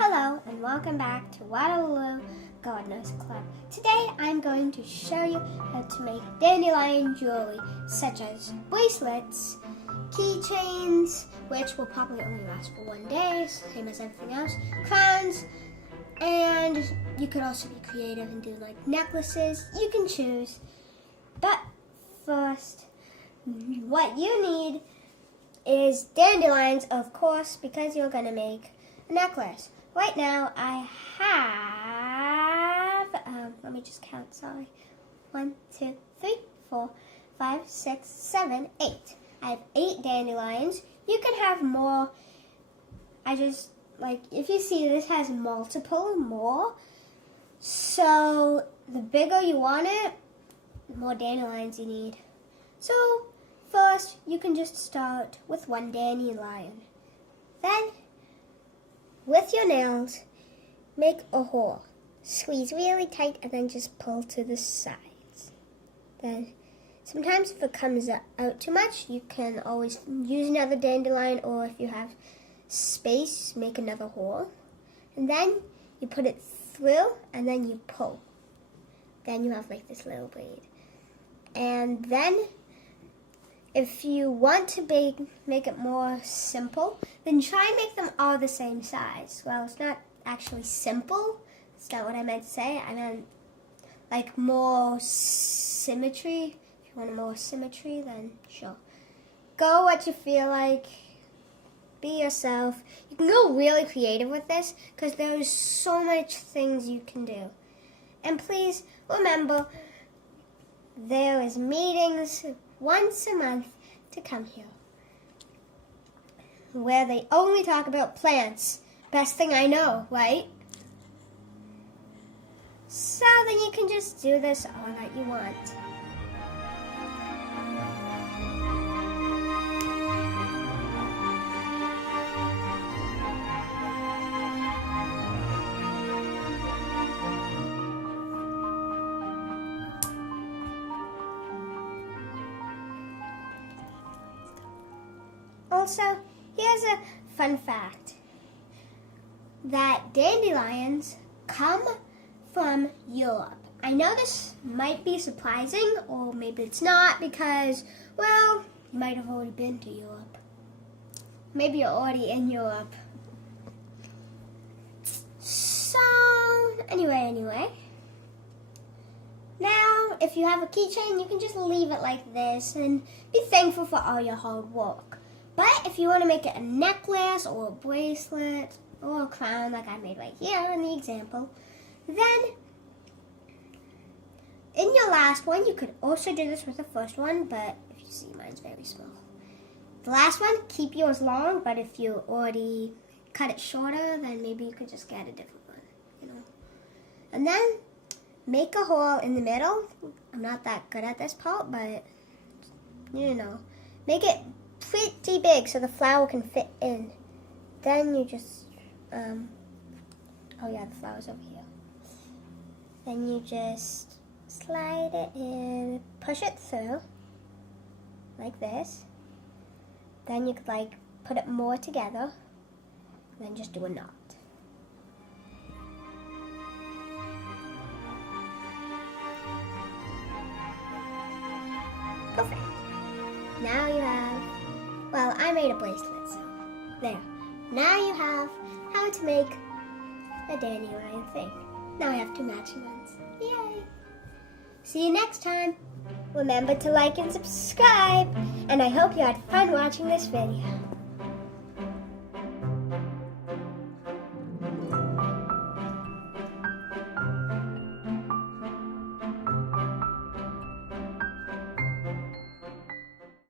Hello and welcome back to Waterloo Gardeners Club. Today I'm going to show you how to make dandelion jewelry such as bracelets, keychains, which will probably only last for 1 day, same as everything else, crowns, and you could also be creative and do like necklaces. You can choose. But first, what you need is dandelions, of course, because you're going to make a necklace. Right now, I have, let me just count, sorry. 1, 2, 3, 4, 5, 6, 7, 8. I have 8 dandelions. You can have more. If you see, this has multiple more. So, the bigger you want it, the more dandelions you need. So, first, you can just start with 1 dandelion. Then, with your nails, make a hole. Squeeze really tight and then just pull to the sides. Then, sometimes if it comes out too much, you can always use another dandelion, or if you have space, make another hole. And then you put it through and then you pull. Then you have like this little blade. And then, if you want to make it more simple, then try and make them all the same size. Well, it's not actually simple. That's not what I meant to say. I meant like more symmetry. If you want more symmetry, then sure. Go what you feel like. Be yourself. You can go really creative with this because there's so much things you can do. And please remember, there is meetings once a month to come here where they only talk about plants. Best thing I know, right? So then you can just do this all that you want. Also, here's a fun fact, that dandelions come from Europe. I know this might be surprising, or maybe it's not, because, well, you might have already been to Europe. Maybe you're already in Europe. So, anyway. Now, if you have a keychain, you can just leave it like this and be thankful for all your hard work. But if you want to make it a necklace or a bracelet or a crown like I made right here in the example, then in your last one, you could also do this with the first one, but if you see, mine's very small. The last one, keep yours long, but if you already cut it shorter, then maybe you could just get a different one, And then make a hole in the middle. I'm not that good at this part, but make it pretty big so the flower can fit in. Then you just, the flower's over here. Then you just slide it in, push it through, like this. Then you could put it more together, and then just do a knot. Perfect. Now you have, well, I made a bracelet, so there. Now you have how to make a dandelion thing. Now I have 2 matching ones. Yay! See you next time. Remember to like and subscribe, and I hope you had fun watching this video.